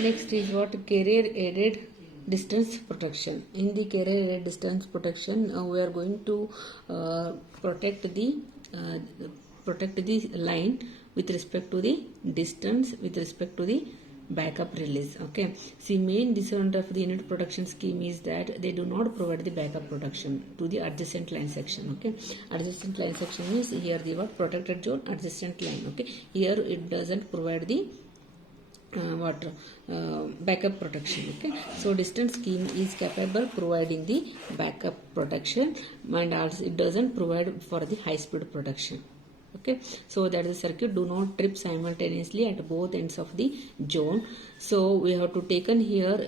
Next is what carrier aided distance protection. In the carrier aided distance protection, we are going to protect the uh, line with respect to the distance with respect to the backup release. Okay, see, main disadvantage of the unit protection scheme is that they do not provide the backup protection to the adjacent line section. Okay, adjacent line section means here the what protected zone adjacent line. Okay, here it doesn't provide the backup protection. Okay, so distance scheme is capable providing the backup protection, and also it doesn't provide for the high speed protection. Okay, so that the circuit do not trip simultaneously at both ends of the zone. So we have to taken here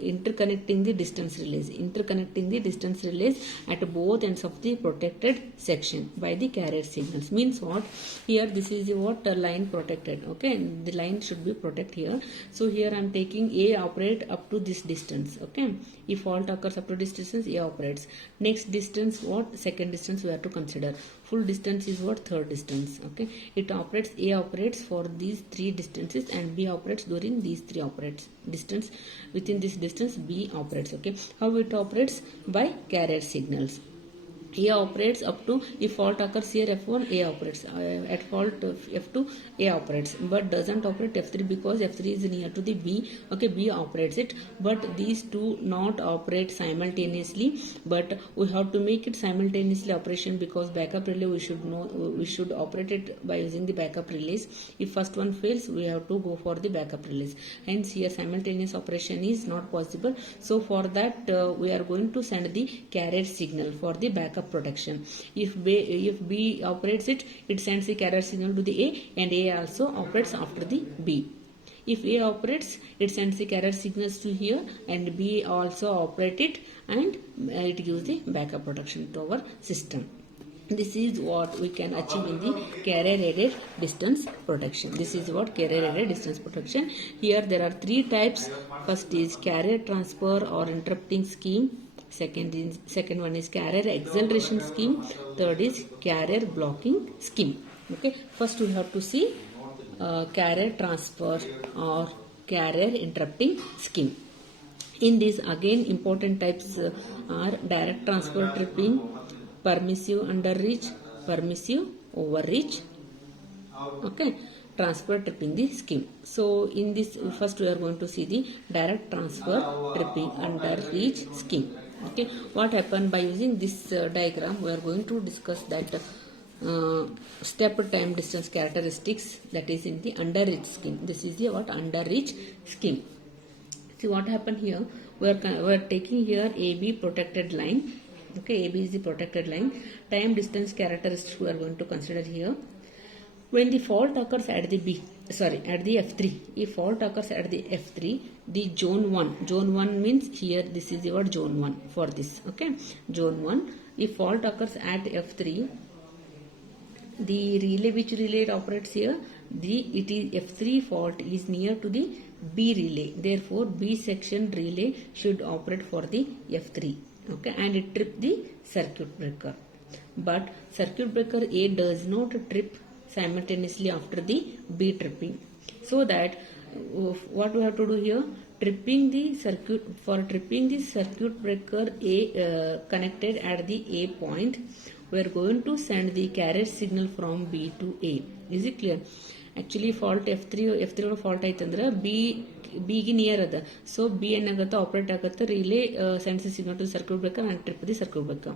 interconnecting the distance relays at both ends of the protected section by the carrier signals. Means what, here this is what line protected. Okay, and the line should be protected here. So here I am taking A operate up to this distance. Okay, if fault occurs up to this distance, A operates. Next distance, what, second distance we have to consider. Full distance is what, third distance. Okay, it operates, A operates for these three distances and B operates during these three operates distance. Within this distance B operates. Okay, how it operates? By carrier signals. A operates up to, if fault occurs here F1, A operates, at fault F2 A operates, but doesn't operate F3 because F3 is near to the B. Okay, B operates it, but these two not operate simultaneously, but we have to make it simultaneously operation because backup relay we should operate it by using the backup relays. If first one fails, we have to go for the backup relays. Hence here simultaneous operation is not possible. So for that we are going to send the carrier signal for the backup protection. If B operates it, it sends the carrier signal to the A, and A also operates after the B. If A operates, it sends the carrier signals to here, and B also operate it, and it gives the backup protection to our system. This is what we can achieve in the carrier aided distance protection. This is what carrier aided distance protection. Here there are three types. First is carrier transfer or interrupting scheme. Second one is carrier acceleration scheme. Third is carrier blocking scheme. Okay, first we have to see carrier transfer or carrier interrupting scheme. In this, again, important types are direct transfer tripping, permissive underreach, permissive overreach. Okay, transfer tripping the scheme. So in this, first we are going to see the direct transfer tripping underreach scheme. Okay, what happened by using this diagram, we are going to discuss that step time distance characteristics, that is in the underreach scheme. This is the what, underreach scheme. See what happened here, we are taking here AB protected line. Okay, AB is the protected line. Time distance characteristics we are going to consider here. When the fault occurs at the F3, if fault occurs at the F3, the zone 1 means here this is your zone 1 for this. Okay, zone 1, if fault occurs at F3, the relay, which relay it operates here, it is F3 fault is near to the B relay, therefore B section relay should operate for the F3. Okay, and it trip the circuit breaker, but circuit breaker A does not trip simultaneously after the B tripping. So that what we have to do here, tripping the circuit breaker A connected at the A point, we are going to send the carrier signal from B to A. Is it clear? Actually fault F3 fault ಆಯ್ತಂದ್ರೆ B ಗೆ near ಅದ. So B ಏನಾಗುತ್ತೆ, operate ಆಗುತ್ತೆ, relay sends the signal to the circuit breaker and trip the circuit breaker.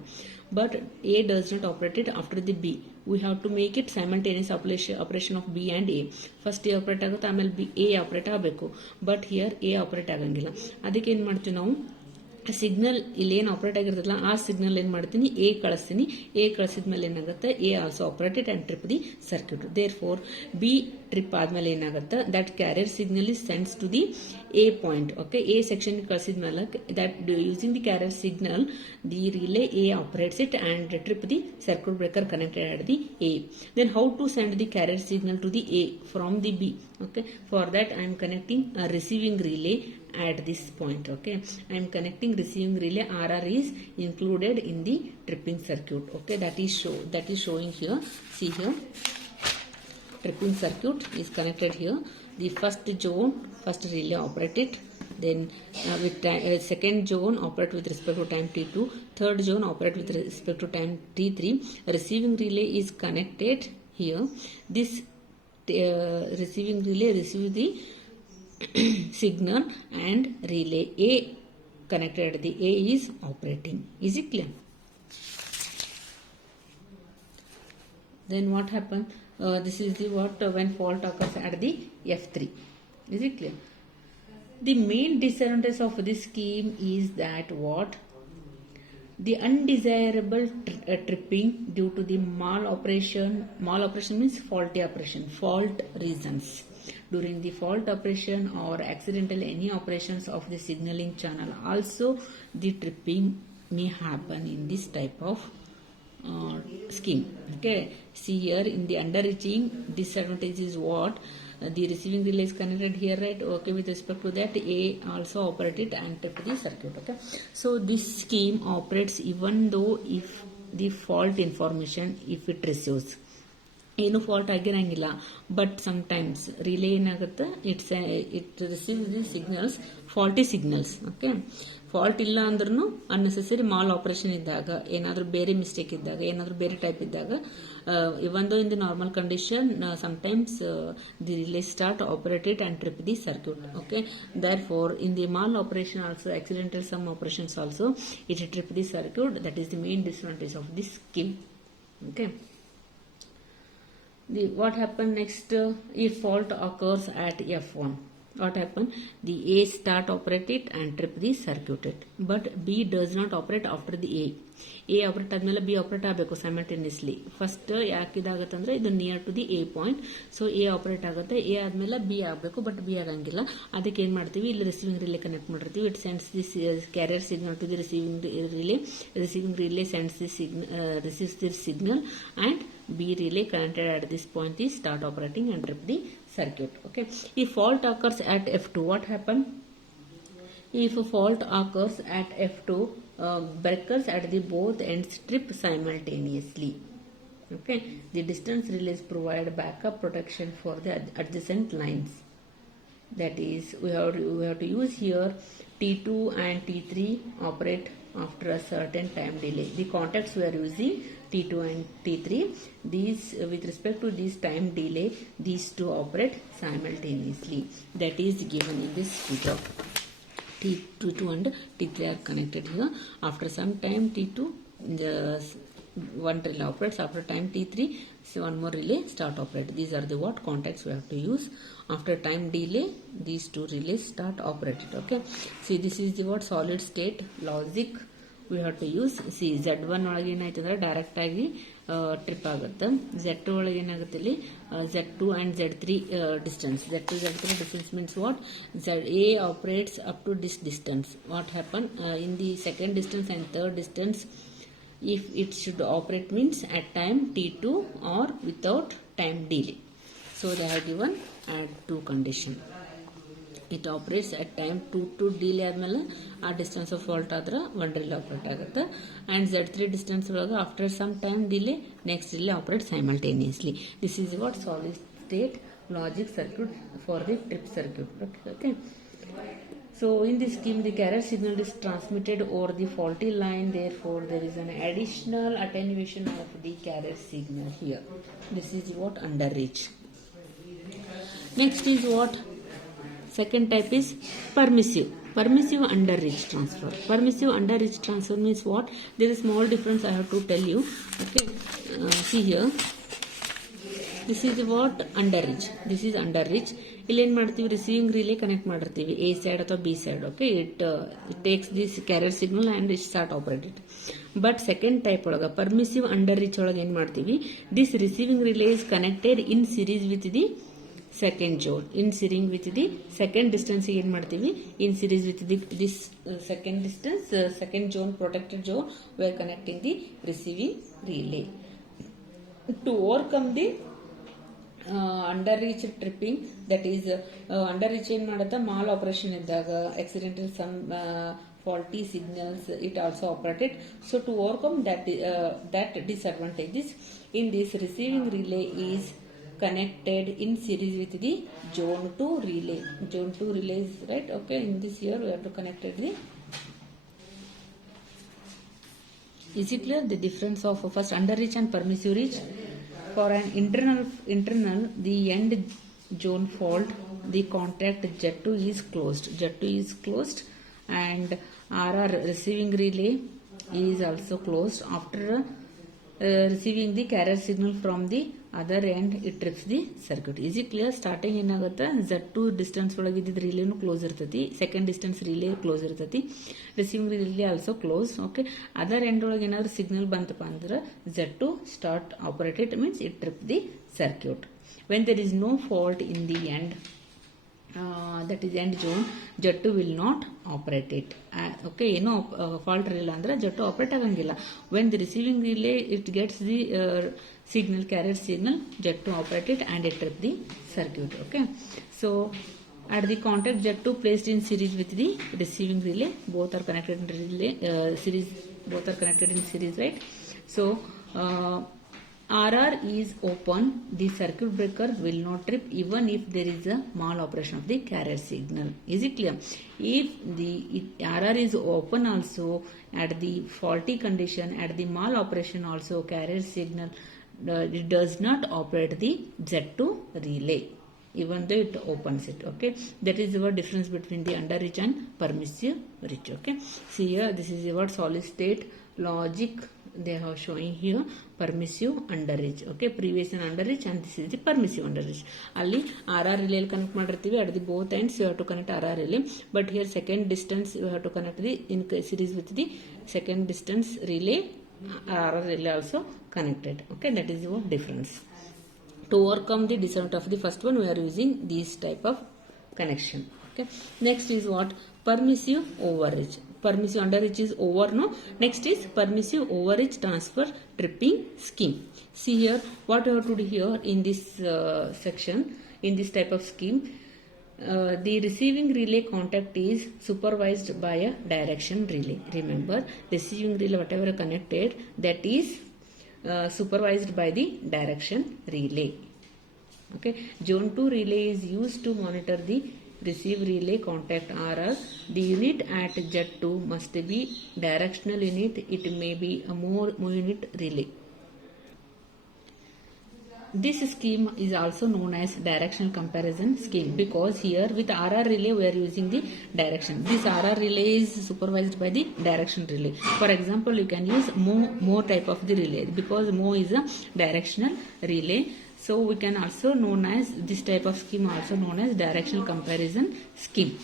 But A does not operate it after the B. We have to make it simultaneous operation of B and A. First A operate ಆಗುತ್ತೆ, ಆಮೇಲೆ A operate ಆಗಬೇಕು. But here A operate ಆಗಂಗಿಲ್ಲ. ಅದಕ್ಕೆ ಏನು ಮಾಡ್ತೀವಿ ನಾವು, signal ಇಲ್ಲಿ ಏನು ಆಪರೇಟ್ ಆಗಿರ್ತಲ್ಲ ಆ ಸಿಗ್ನಲ್ ಏನು ಮಾಡ್ತೀನಿ, ಎ ಕಳಿಸ್ತೀನಿ. ಎ ಕಳಿಸಿದ್ಮೇಲೆ ಏನಾಗುತ್ತೆ, A also operated and trip the circuit. Therefore B trip ಆದ್ಮೇಲೆ ಏನಾಗುತ್ತೆ, that carrier signal is sends to the A point. Okay, A section ಕಳಿಸಿದ್ಮೇಲೆ that using the carrier signal the relay A operates it and trip the circuit breaker connected at the A. Then how to send the carrier signal to the A from the B? Okay, for that I am connecting a receiving relay at this point. Okay, I am connecting receiving relay. RR is included in the tripping circuit. Okay, that is showing here. See here, tripping circuit is connected here. the first relay operate it, then second zone operate with respect to time t2, third zone operate with respect to time t3. Receiving relay is connected here. This receiving relay receives the signal and relay A connected. The A is operating. Is it clear? Then what happened? This is the when fault occurs at the F3. Is it clear? The main disadvantage of this scheme is that the undesirable tripping due to the mal-operation means faulty operation, fault reasons. During the fault operation or accidental any operations of the signaling channel, also the tripping may happen in this type of scheme. Okay, see here in the underreaching, disadvantage is what? The receiving relay is connected here, right? Okay, with respect to that, A also operated and trip the circuit. Okay, so this scheme operates even though if the fault information if it receives. ಏನು fault ಆಗಿರಂಗಿಲ್ಲ, but sometimes relay ಏನಾಗುತ್ತೆ, it receive the signals, faulty signals. Okay, fault ಇಲ್ಲ ಅಂದ್ರೂ unnecessary mall operation ಇದ್ದಾಗ, ಏನಾದರೂ ಬೇರೆ mistake ಇದ್ದಾಗ, ಏನಾದರೂ ಬೇರೆ ಟೈಪ್ ಇದ್ದಾಗ, ಇವನ್ ದೋ in the normal condition sometimes the relay start operated and trip the circuit. Okay, therefore in the mal operation also, accidental some operations also, it trip the circuit. That is the main disadvantage of this scheme. Okay, what happened next? If fault occurs at F1, what happened? The A start operated and trip the circuit, but B does not operate after the A operate ಆದ್ಮೇಲೆ B operate ಆಗಬೇಕು simultaneously. First ಯಾಕಿದಾಗತ್ತೆ ಅಂದ್ರೆ ಇದು near to the A point, so A operate ಆಗುತ್ತೆ, A ಆದ್ಮೇಲೆ B ಆಗಬೇಕು, but B ಆಗಂಗಿಲ್ಲ. ಅದಕ್ಕೆ ಏನ್ ಮಾಡ್ತೀವಿ, ಇಲ್ಲಿ ರಿಸೀವಿಂಗ್ ರಿಲೇ ಕನೆಕ್ಟ್ ಮಾಡಿರ್ತೀವಿ. It sends this carrier signal to the receiving relay sends the receives the signal and B relay connected at this point is start operating and trip the circuit. Okay, if fault occurs at F2, what happened? If a fault occurs at F2, breakers at the both ends trip simultaneously. Okay, the distance relays provide backup protection for the adjacent lines. That is, we have to use here T2 and T3 operate after a certain time delay. The contacts we are using T2 and T3. These with respect to this time delay, these two operate simultaneously. That is given in this figure. T2 and T3 are connected here. After some time T2, one relay operates. After time T3, so one more relay start operate. These are the contacts we have to use. After time delay, these two relays start operated. Okay, see this is the solid state logic we have to use. See Z1 ಒಳಗೆ ಏನಾಯ್ತಂದ್ರೆ direct ಆಗಿ trip ಆಗುತ್ತೆ. Z2 ಒಳಗೆ ಏನಾಗುತ್ತೆ, ಇಲ್ಲಿ Z2 and Z3 distance. Z2 Z3 distance means what? A operates up to this distance. What happen in the second distance and third distance, if it should operate means at time T2 or without time delay. So they have given at two condition. It operates at time 2 delay ಆದ್ಮೇಲೆ ಆ distance of fault ಆದ್ರೆ one relay operate ಆಗುತ್ತೆ. And Z3 distance ಒಳಗೆ after some time delay next relay operate simultaneously. This is solid state logic circuit for the trip circuit. Okay. So in this scheme, the carrier signal is transmitted over the faulty line. Therefore, there is an additional attenuation of the carrier signal here. This is underreach. Next is second type is permissive underreach transfer. Permissive underreach transfer means what? There is small difference I have to tell you. Okay, see here. This is underreach. This is underreach. ಇಲ್ಲಿ ಏನ್ ಮಾಡ್ತೀವಿ, receiving relay connect ಮಾಡಿರ್ತೀವಿ A side ಅಥವಾ B side. Okay, it takes this carrier signal and it start operated. But second type ಒಳಗ permissive underreach ಒಳಗೆ ಏನ್ ಮಾಡ್ತೀವಿ, this receiving relay is connected in series with the second zone. In series with the second distance ಏನ್ ಮಾಡ್ತೀವಿ, in series with this second distance, second zone, protected zone, we are connecting the receiving relay to overcome the underreach tripping. That is underreach ಏನ್ ಮಾಡುತ್ತೆ, mall operation ಇದ್ದಾಗ accidental some faulty signals it also operated. So to overcome that disadvantages, in this receiving relay is connected in series with the zone 2 relay. Zone 2 relay is right. Okay, in this here we have to connect the. Is it clear the difference of first under reach and permissive reach? For an internal the end zone fault, the contact Z2 is closed. Z2 is closed and RR receiving relay is also closed. After receiving the carrier signal from the other end, it trips the circuit. Is it clear? Starting in Z2 distance relay close irtati, second distance relay close irtati, receiving relay also close. Okay, other end signal bantapa andre Z2 start operated, means it trip the circuit. When there is no fault in the end, that is end zone, Z2 will not operate it. Okay, fault relay andre Z2 operate agangilla. When the receiving relay it gets the signal, carrier signal, Z2 operate it and it trip the circuit. Okay, so at the contact Z2 placed in series with the receiving relay, both are connected in relay series, both are connected in series, right? So RR is open, the circuit breaker will not trip even if there is a mal operation of the carrier signal. Is it clear? If the RR is open also, at the faulty condition, at the mal operation also, carrier signal it does not operate the Z2 relay even though it opens it. Okay, that is the difference between the under reach and permissive reach. Okay, see here, this is your solid state logic they are showing here, permissive under reach. Okay, previous and under reach, and this is the permissive under reach. Alli RR relay connect madirthivi, at the both ends you have to connect RR relay, but here second distance you have to connect the in series with the second distance relay, RR relay also connected. Okay, that is your difference. To overcome the disadvantage of the first one, we are using this type of connection. Okay, next is what? Permissive overreach. Permissive underreach is over, no? Next is permissive overreach transfer tripping scheme. See here, what you have to do here in this section, in this type of scheme, the receiving relay contact is supervised by a direction relay. Remember, receiving relay whatever connected, that is supervised by the direction relay. Okay, zone 2 relay is used to monitor the receive relay contact RR. The unit at Z2 must be directional unit. It may be a more unit relay. This scheme is also known as directional comparison scheme, because here with RR relay we are using the direction. This RR relay is supervised by the direction relay. For example, you can use more type of the relay, because Mo is a directional relay. So we can also known as this type of scheme also known as directional comparison scheme.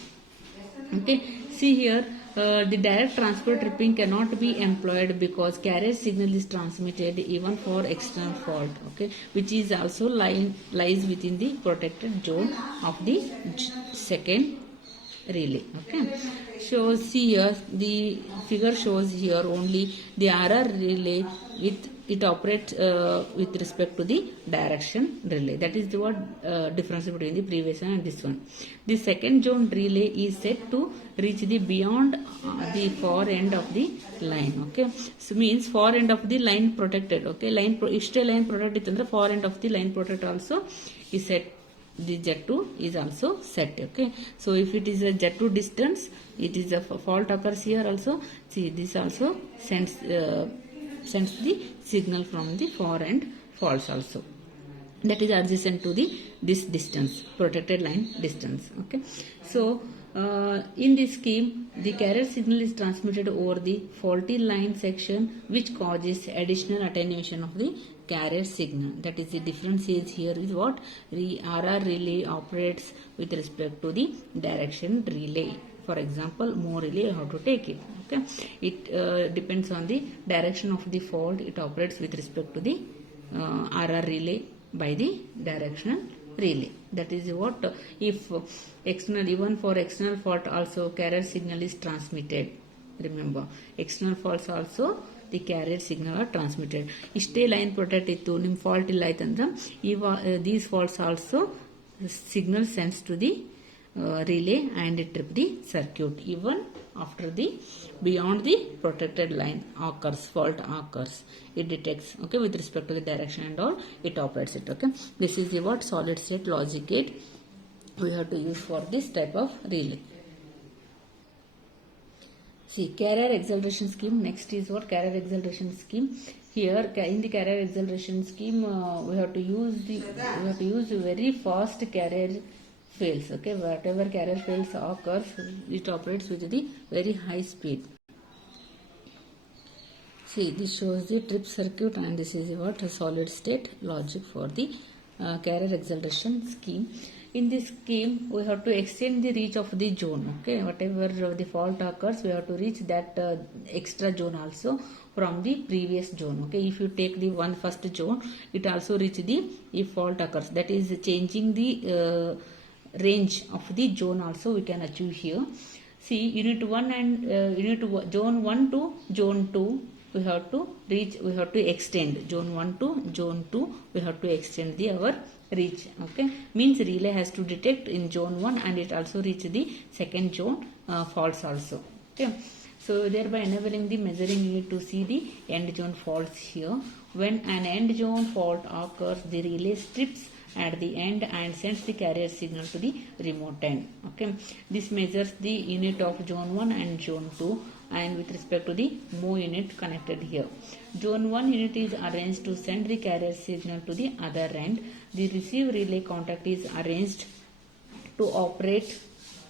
Okay, see here, the direct transfer tripping cannot be employed because carrier signal is transmitted even for external fault. Okay, which is also lies within the protected zone of the second relay. Okay, so see here, the figure shows here only the RR relay with it operates with respect to the direction relay. That is the what difference between the previous one and this one. The second zone relay is set to reach the beyond the far end of the line. Okay, so means far end of the line protected. Okay, line line protected andre far end of the line protected also is set. The Z2 is also set. Okay, so if it is a Z2 distance, it is a fault occurs here also. See, this also sends the signal from the far end faults also, that is adjacent to the this distance, protected line distance. Okay, so in this scheme, the carrier signal is transmitted over the faulty line section, which causes additional attenuation of the carrier signal. That is the difference is here is what? RR relay operates with respect to the direction relay. For example, more relay, how to take it. Okay, it depends on the direction of the fault. It operates with respect to the RR relay by the directional relay. That is what, if external, even for external fault also carrier signal is transmitted. Remember, external faults also the carrier signal are transmitted. Ishte line protect ittu nim fault illa aitandra these faults also signal sends to the relay and it trip the circuit even after the beyond the protected line occurs, fault occurs, it detects, okay, with respect to the direction and all, it operates it. Okay, this is the what solid state logic gate we have to use for this type of relay. See, carrier acceleration scheme. Next is what carrier acceleration scheme. Here in the carrier acceleration scheme, we have to use very fast carrier fails. Okay, whatever carrier fails occurs, it operates with the very high speed. See, this shows the trip circuit, and this is what a solid state logic for the carrier acceleration scheme. In this scheme, we have to extend the reach of the zone. Okay, whatever the fault occurs, we have to reach that extra zone also from the previous zone. Okay, if you take the first zone, it also reach the, if fault occurs, that is changing the range of the zone also we can achieve here. See, unit 1 and zone 1 to zone 2. We have to extend zone 1 to zone 2. We have to extend our reach. Okay, means relay has to detect in zone 1 and it also reach the second zone faults also. Okay, so thereby enabling the measuring unit to see the end zone faults here. When an end zone fault occurs, the relay strips at the end and sends the carrier signal to the remote end. Okay, this measures the unit of zone 1 and zone 2, and with respect to the move unit connected here. Zone 1 unit is arranged to send the carrier signal to the other end. The receive relay contact is arranged to operate.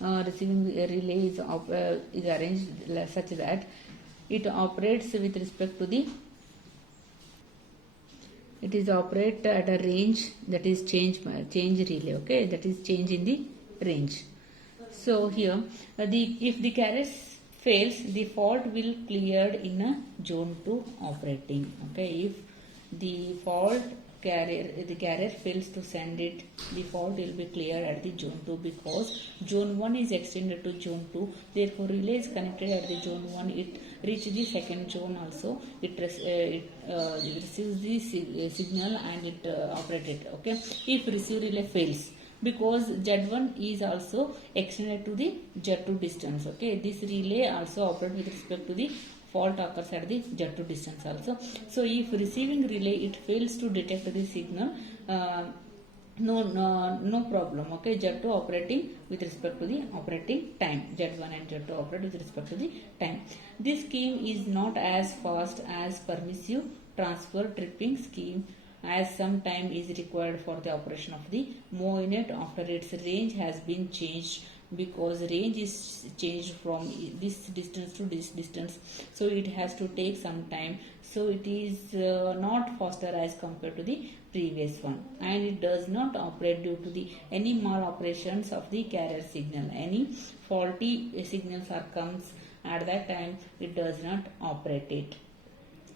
Receiving relay is arranged such that it operates with respect to the, it is operate at a range, that is change relay. Okay, that is change in the range. So here if the carrier fails, the fault will cleared in a zone 2 operating. Okay, if the carrier fails to send it, the fault will be cleared at the zone 2 because zone 1 is extended to zone 2. Therefore, relay is connected at the zone 1. It reaches the second zone also. It receives the signal and it operates it. Okay, if receive relay fails, because Z1 is also extended to the Z2 distance. Okay, this relay also operates with respect to the fault occurs at the Z2 distance also. So if receiving relay it fails to detect the signal, no problem. Okay, Z2 operating with respect to the operating time. Z1 and Z2 operate with respect to the time. This scheme is not as fast as permissive transfer tripping scheme, as some time is required for the operation of the move unit after its range has been changed, because range is changed from this distance to this distance, so it has to take some time. So it is not faster as compared to the previous one, and it does not operate due to the any maloperations of the carrier signal. Any faulty signals are comes at that time, it does not operate it.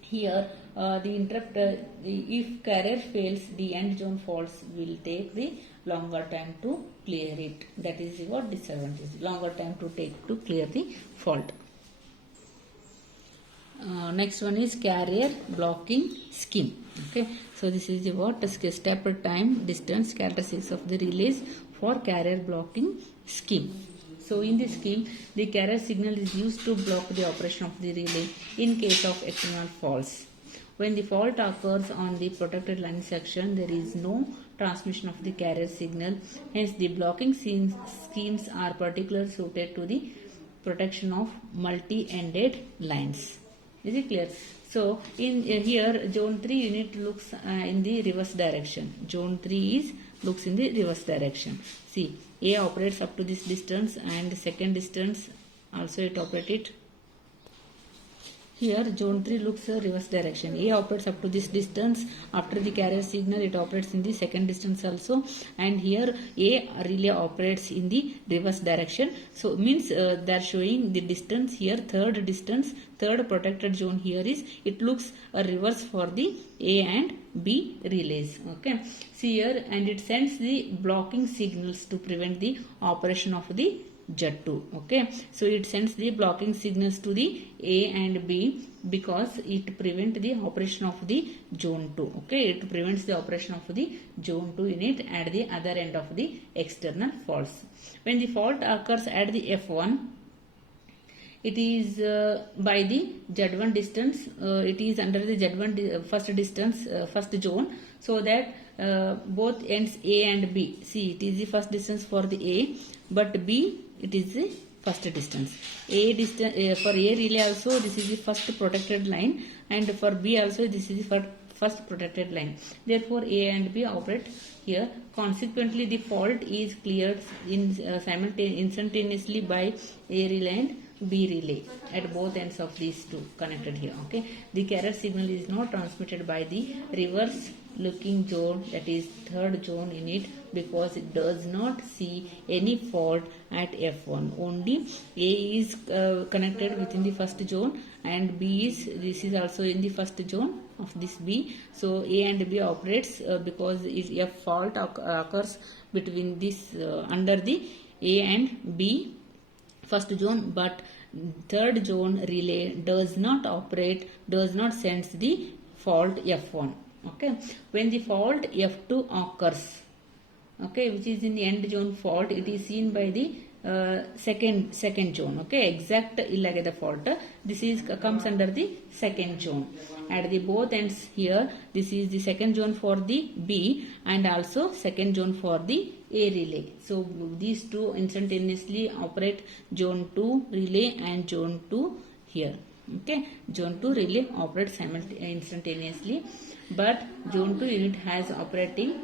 Here the interrupt, if carrier fails, the end zone faults will take the longer time to clear it. That is what disadvantage, longer time to take to clear the fault. Next one is carrier blocking scheme. Okay, so this is the what step time distance characteristics of the relays for carrier blocking scheme. So in this scheme, the carrier signal is used to block the operation of the relay in case of external faults. When the fault occurs on the protected line section, there is no transmission of the carrier signal. Hence, the blocking schemes are particularly suited to the protection of multi-ended lines. Is it clear? So in here, zone 3 unit looks in the reverse direction. Zone 3 looks in the reverse direction. See, A operates up to this distance, and second distance also it operated. Here zone 3 looks reverse direction. A operates up to this distance. After the carrier signal, it operates in the second distance also, and here A relay operates in the reverse direction. So means they are showing the distance here, third protected zone here is, it looks a reverse for the A and B relays. Okay, see here, and it sends the blocking signals to prevent the operation of the Z2. Okay, so it sends the blocking signals to the A and B because it prevents the operation of the zone 2. Okay, it prevents the operation of the zone 2 unit at the other end of the external faults. When the fault occurs at the F1, it is by the Z1 distance, it is under the Z1 first distance, first zone, so that both ends A and B. See, it is the first distance for the A, but B it is the first distance. A distance for A relay also this is the first protected line, and for B also this is the first protected line. Therefore, A and B operate here. Consequently, the fault is cleared instantaneously by A relay and B relay at both ends of these two connected here. Okay, the carrier signal is not transmitted by the reverse looking zone, that is third zone in it, because it does not see any fault at F1. Only A is connected within the first zone, and B is, this is also in the first zone of this B. So A and B operates because if a fault occurs between this under the A and B first zone, but third zone relay does not operate, does not sense the fault F1. Okay, when the fault F2 occurs, okay, which is in the end zone fault, it is seen by the second zone. Okay, exact illagada fault, this is comes under the second zone. At the both ends here, this is the second zone for the B and also second zone for the A relay. So these two instantaneously operate zone 2 relay and zone 2 here. Okay, zone 2 relay operates instantaneously, but zone 2 unit has operating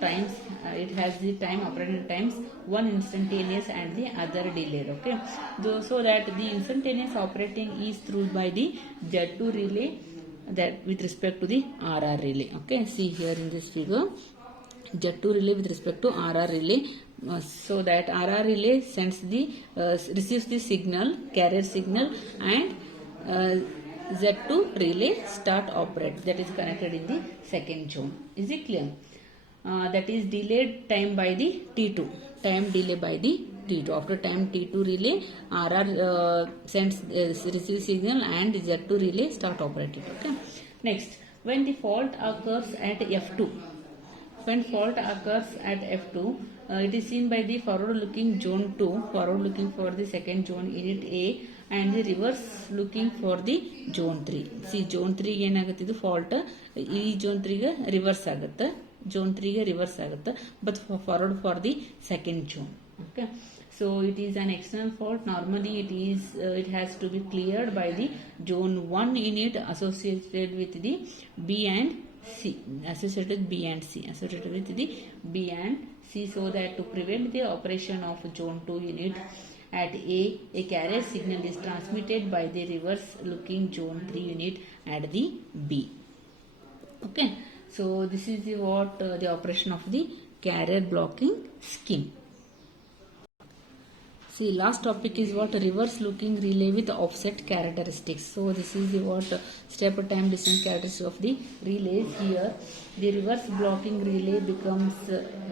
times, it has the time operating times, one instantaneous and the other delayed. Okay, so that the instantaneous operating is through by the Z2 relay, that with respect to the RR relay. Okay, see here in this figure, Z2 relay with respect to RR relay, so that RR relay sends the receives the signal, carrier signal, and Z2 relay start operate, that is connected in the second zone. Is it clear? That is delayed time by the T2, time delay by the T2. After time T2 relay, RR sends receives signal and Z2 relay start operating. Okay. Next, when the fault occurs at F2, when fault occurs at F2, it is seen by the forward looking zone 2, forward looking for the second zone unit A, and the reverse looking for the zone 3. See, zone 3 ಏನಾಗುತ್ತೆ ಇದು fault, ಈ zone 3 ಗೆ reverse ಆಗುತ್ತೆ, zone 3 ಗೆ reverse ಆಗುತ್ತೆ, but forward for the second zone. Okay, so it is an external fault. Normally it has to be cleared by the zone 1 unit associated with the B and C, associated with B and C, associated with the B and C, so that to prevent the operation of zone 2 unit at a carrier signal is transmitted by the reverse looking zone 3 unit at the B. Okay, so this is the operation of the carrier blocking scheme. See, last topic is what? Reverse looking relay with offset characteristics. So this is the step time distance characteristics of the relays. Here the reverse blocking relay becomes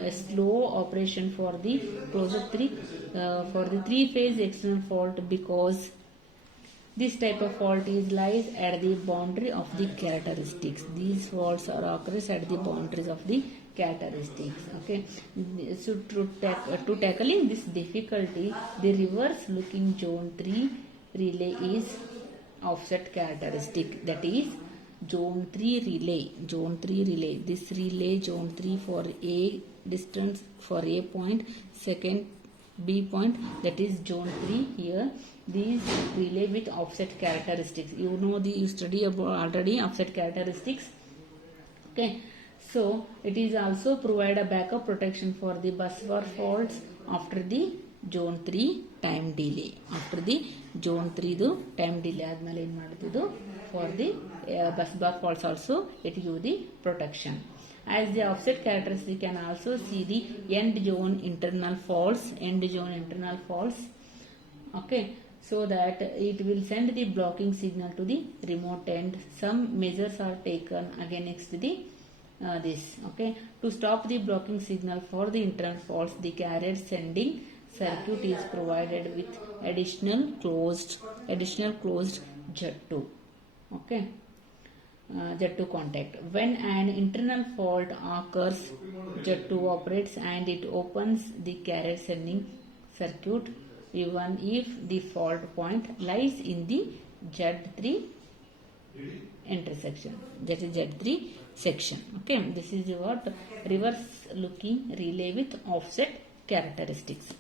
a slow operation for the closure 3 for the 3-phase external fault, because this type of fault lies at the boundary of the characteristics. These faults occurs at the boundaries of the characteristics. Okay, so to tackling this difficulty, the reverse looking zone 3 relay is offset characteristic, that is zone 3 relay, this relay zone 3 for A distance, for A point, second B point, that is zone 3 here. These relay with offset characteristics, you know, you study about already offset characteristics. Okay, so it is also provide a backup protection for the busbar faults after the zone 3 time delay. After the zone 3 time delay ಆದ್ಮೇಲೆ ಏನು ಮಾಡ್ತಿದ್ದು, for the busbar faults also it give the protection. As the offset characteristic can also see the end zone internal faults. Okay, so that it will send the blocking signal to the remote end. Some measures are taken against the this. Okay, to stop the blocking signal for the internal faults, the carrier sending circuit is provided with additional closed Z2. Okay, Z2 contact. When an internal fault occurs, Z2 operates and it opens the carrier sending circuit one if the fault point lies in the Z3 intersection, that is Z3 section. Okay, this is what reverse looking relay with offset characteristics.